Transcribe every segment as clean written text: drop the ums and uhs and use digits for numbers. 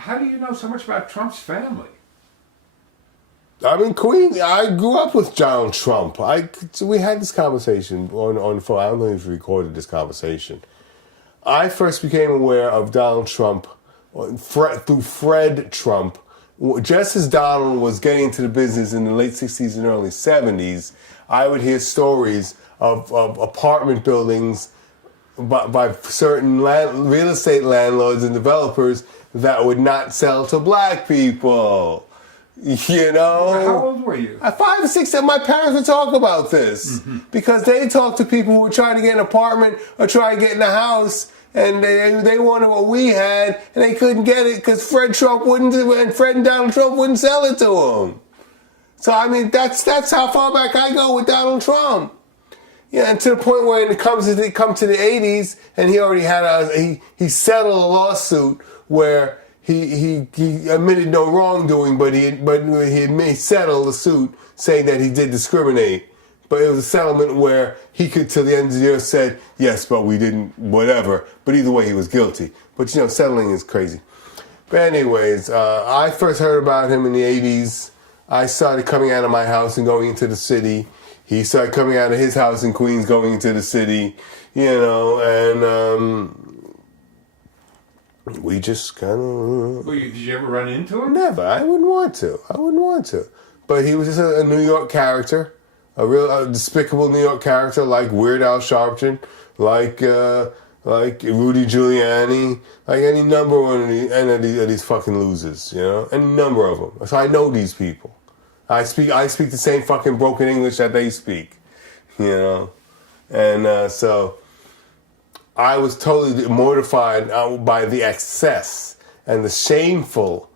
How do you know so much about Trump's family? I'm in Queens. I grew up with Donald Trump. We had this conversation on the phone. I don't know if we recorded this conversation. I first became aware of Donald Trump through Fred Trump. Just as Donald was getting into the business in the late 60s and early 70s, I would hear stories of apartment buildings by certain real estate landlords and developers that would not sell to black people. You know? How old were you? At 5 or 6, my parents would talk about this because they talked to people who were trying to get an apartment or trying to get in a house, and they wanted what we had, and they couldn't get it because Fred and Donald Trump wouldn't sell it to them. So I mean, that's how far back I go with Donald Trump. Yeah, and to the point where it comes to the 80s, and he already had he settled a lawsuit where he admitted no wrongdoing, but he settled the suit saying that he did discriminate. But it was a settlement where he could, till the end of the year, said, yes, but we didn't, whatever. But either way, he was guilty. But, you know, settling is crazy. But anyways, I first heard about him in the 80s. I started coming out of my house and going into the city. He started coming out of his house in Queens, going into the city, you know, and we just kind of... Well, did you ever run into him? Never. I wouldn't want to. But he was just a New York character. A real despicable New York character like Weird Al Sharpton, like Rudy Giuliani, like any number of these fucking losers, you know, any number of them. So I know these people. I speak the same fucking broken English that they speak, you know, and so I was totally mortified by the excess and the shameless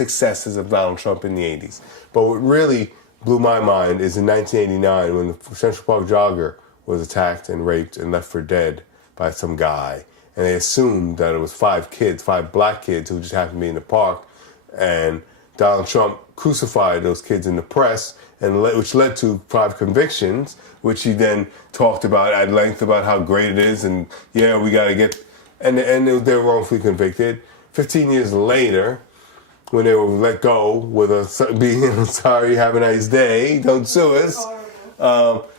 excesses of Donald Trump in the 80s. But what really blew my mind is in 1989 when the Central Park jogger was attacked and raped and left for dead by some guy. And they assumed that it was 5 black kids who just happened to be in the park. And Donald Trump crucified those kids in the press, which led to 5 convictions, which he then talked about at length about how great it is. And yeah, we got to get... And they were wrongfully convicted. 15 years later, when they were let go with being sorry, have a nice day, don't sue us.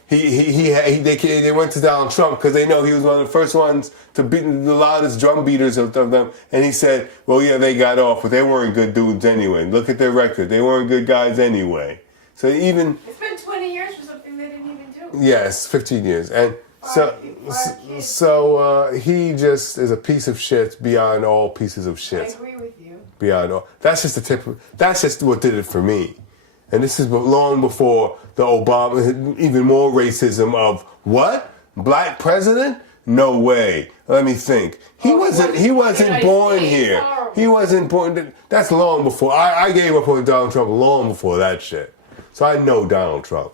They went to Donald Trump because they know he was one of the first ones to beat the loudest drum beaters of them. And he said, well, yeah, they got off, but they weren't good dudes anyway. Look at their record. They weren't good guys anyway. So even... It's been 20 years for something they didn't even do. Yes, 15 years. And so he just is a piece of shit beyond all pieces of shit. I agree with you. Beyond all. That's just that's just what did it for me. And this is long before the Obama, even more racism of what? Black president? No way. Let me think. He wasn't born here. He wasn't born. That's long before. I gave up on Donald Trump long before that shit. So I know Donald Trump.